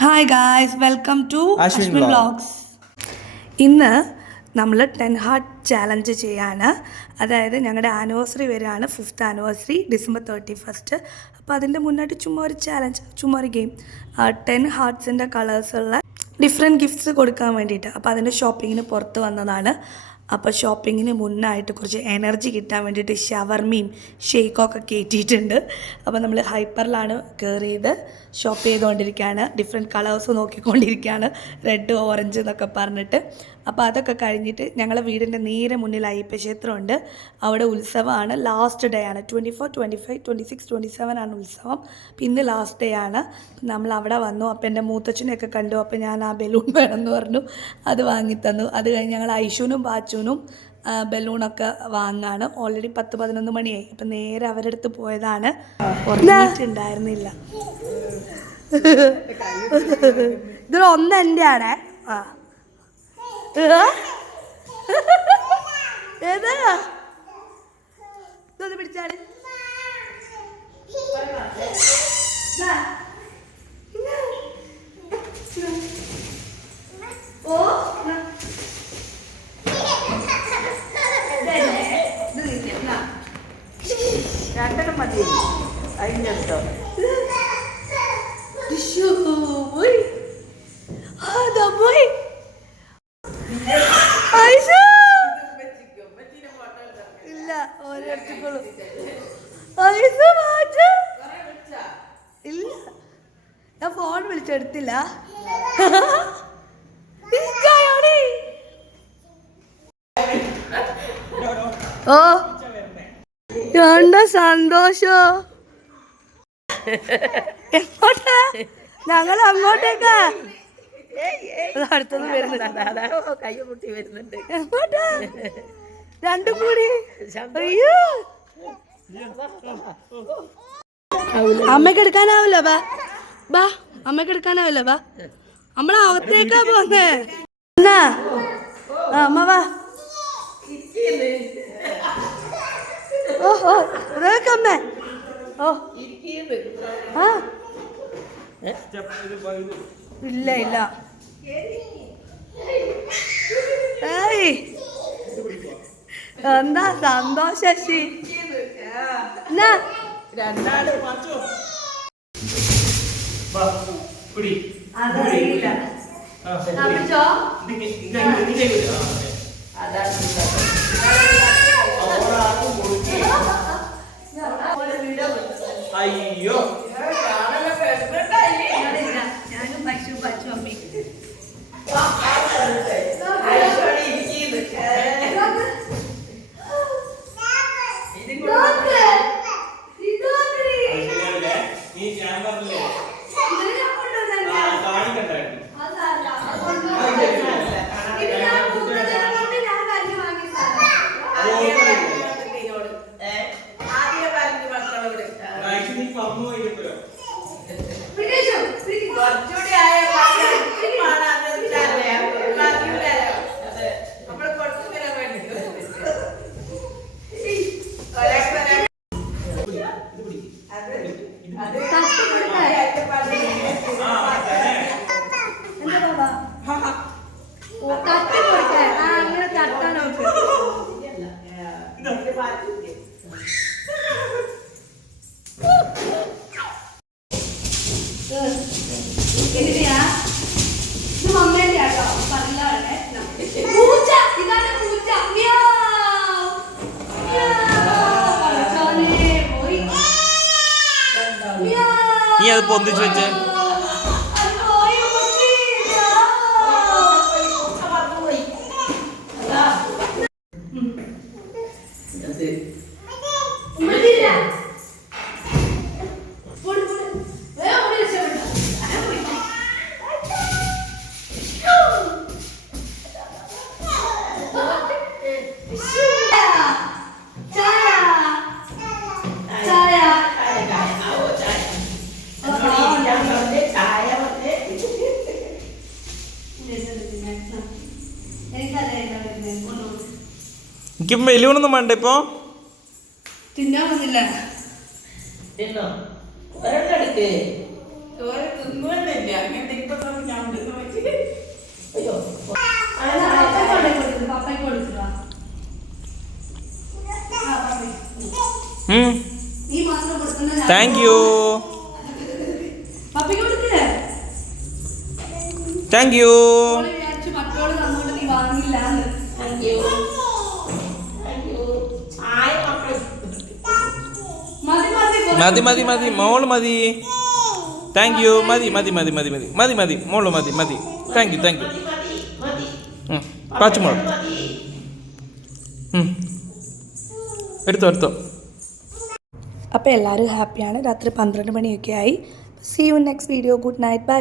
Hi guys, welcome to Ashwin Ashwin vlogs. ഇന്ന് നമ്മൾ 10 heart challenge ചെയ്യാണ്. അതായത് ഞങ്ങളുടെ ആനിവേഴ്സറി വരെയാണ്, 5th ആനിവേഴ്സറി ഡിസംബർ 31. അപ്പോൾ അതിൻ്റെ മുന്നായിട്ട് ചുമ്മാ ഒരു ചാലഞ്ച്, ചുമ്മാ ഒരു ഗെയിം. 10 ഹാർട്ട്സിൻ്റെ കളേഴ്സുള്ള ഡിഫറെൻറ്റ് ഗിഫ്റ്റ്സ് കൊടുക്കാൻ വേണ്ടിയിട്ട്. അപ്പോൾ അതിൻ്റെ ഷോപ്പിങ്ങിന് പുറത്ത് വന്നതാണ്. അപ്പോൾ ഷോപ്പിങ്ങിന് മുന്നായിട്ട് കുറച്ച് എനർജി കിട്ടാൻ വേണ്ടിയിട്ട് ഷവർമയും ഷേക്കൊക്കെ കയറ്റിയിട്ടുണ്ട്. അപ്പോൾ നമ്മൾ ഹൈപ്പറിലാണ് കയറിയത്, ഷോപ്പ് ചെയ്തുകൊണ്ടിരിക്കുകയാണ്. ഡിഫറെൻറ്റ് കളേഴ്സ് നോക്കിക്കൊണ്ടിരിക്കുകയാണ്, റെഡ് ഓറഞ്ച് എന്നൊക്കെ പറഞ്ഞിട്ട്. അപ്പോൾ അതൊക്കെ കഴിഞ്ഞിട്ട് ഞങ്ങളുടെ വീടിൻ്റെ നേരെ മുന്നിൽ അയ്യപ്പ ക്ഷേത്രമുണ്ട്. അവിടെ ഉത്സവമാണ്, ലാസ്റ്റ് ഡേ ആണ്. 24, 25, 26, 27 ആണ് ഉത്സവം. ഇന്ന് ലാസ്റ്റ് ഡേ ആണ്. നമ്മൾ അവിടെ വന്നു. അപ്പോൾ എൻ്റെ മൂത്തച്ഛനെയൊക്കെ കണ്ടു. അപ്പോൾ ഞാൻ ആ ബലൂൺ വേണമെന്ന് പറഞ്ഞു, അത് വാങ്ങിത്തന്നു. അത് കഴിഞ്ഞ് ഞങ്ങൾ ഐഷുനും ബാച്ചുനും ബലൂണൊക്കെ വാങ്ങാണ്. ഓൾറെഡി 10-11 മണിയായി. അപ്പം നേരെ അവരുടെ അടുത്ത് പോയതാണ്. ഉണ്ടായിരുന്നില്ല. ഇതിലൊന്ന് എൻ്റെ ആണേ. ആ ഏതാ ഇതൊന്ന് പിടിച്ചാല്. ഓ രണ്ടെണ്ണം മതി. അതിനെടുത്തോ ഇല്ല, ഓരോരുത്തർക്കുള്ളൂ. ഇല്ല, ഞാൻ ഫോൺ വിളിച്ചെടുത്തില്ല. ഓ എന്താ സന്തോഷോ. എങ്ങോട്ടാ? ഞങ്ങൾ അങ്ങോട്ടേക്കാ. അടുത്തൊന്നും വരുന്നുണ്ട്, കൈ മുട്ടി വരുന്നുണ്ട്. എങ്ങോട്ടാ രണ്ടും കൂടി? അയ്യോ, അമ്മയ്ക്ക് എടുക്കാനാവില്ല. ബാ ബാ, അമ്മയ്ക്ക് എടുക്കാനാവില്ല. ബാ, നമ്മളകത്തേക്കാ പോന്നേ. എന്നാ അമ്മ വാ. ഓഹോ, അമ്മ. ഓ ആ ഇല്ല ഇല്ല. ഏയ് എന്താ സന്തോഷ ശശി. അതറിയില്ല. അയ്യോ, ഞാനും പശു പശു അമ്മി. അങ്ങനെ തട്ടാൻ നോക്ക്. ഇതിനെയാ ഇത് മമ്മേന്റെ ആട്ടോ പറഞ്ഞാണ്. പൂച്ച, ഇതാണ് പൂച്ച. നീ അത് പൊന്തിച്ചു വെച്ചേ. എനിക്ക് ബലൂണൊന്നും വേണ്ട ഇപ്പൊ. തിന്നാൻ വന്നില്ല. തിന്നോ? തിന്നുവന്നില്ല. അങ്ങനത്തെ ഇപ്പൊ താങ്ക് യു പപ്പിക്ക് കൊടുക്ക്. താങ്ക് യു ഓള് വിചാരിച്ചു മറ്റോള് തന്നോണ്ട് നീ വാങ്ങില്ലാന്ന്. മതി മതി മതി മതി മതി മോള് മതി താങ്ക് യു മതി മതി മതി മതി മതി മതി മതി മോള് മതി മതി താങ്ക് യു പാച്ചുമോൾ എടുത്തോ എടുത്തോ. അപ്പോൾ എല്ലാവരും ഹാപ്പിയാണ്. രാത്രി 12 മണിയൊക്കെ ആയി. See you next video. Good night. By.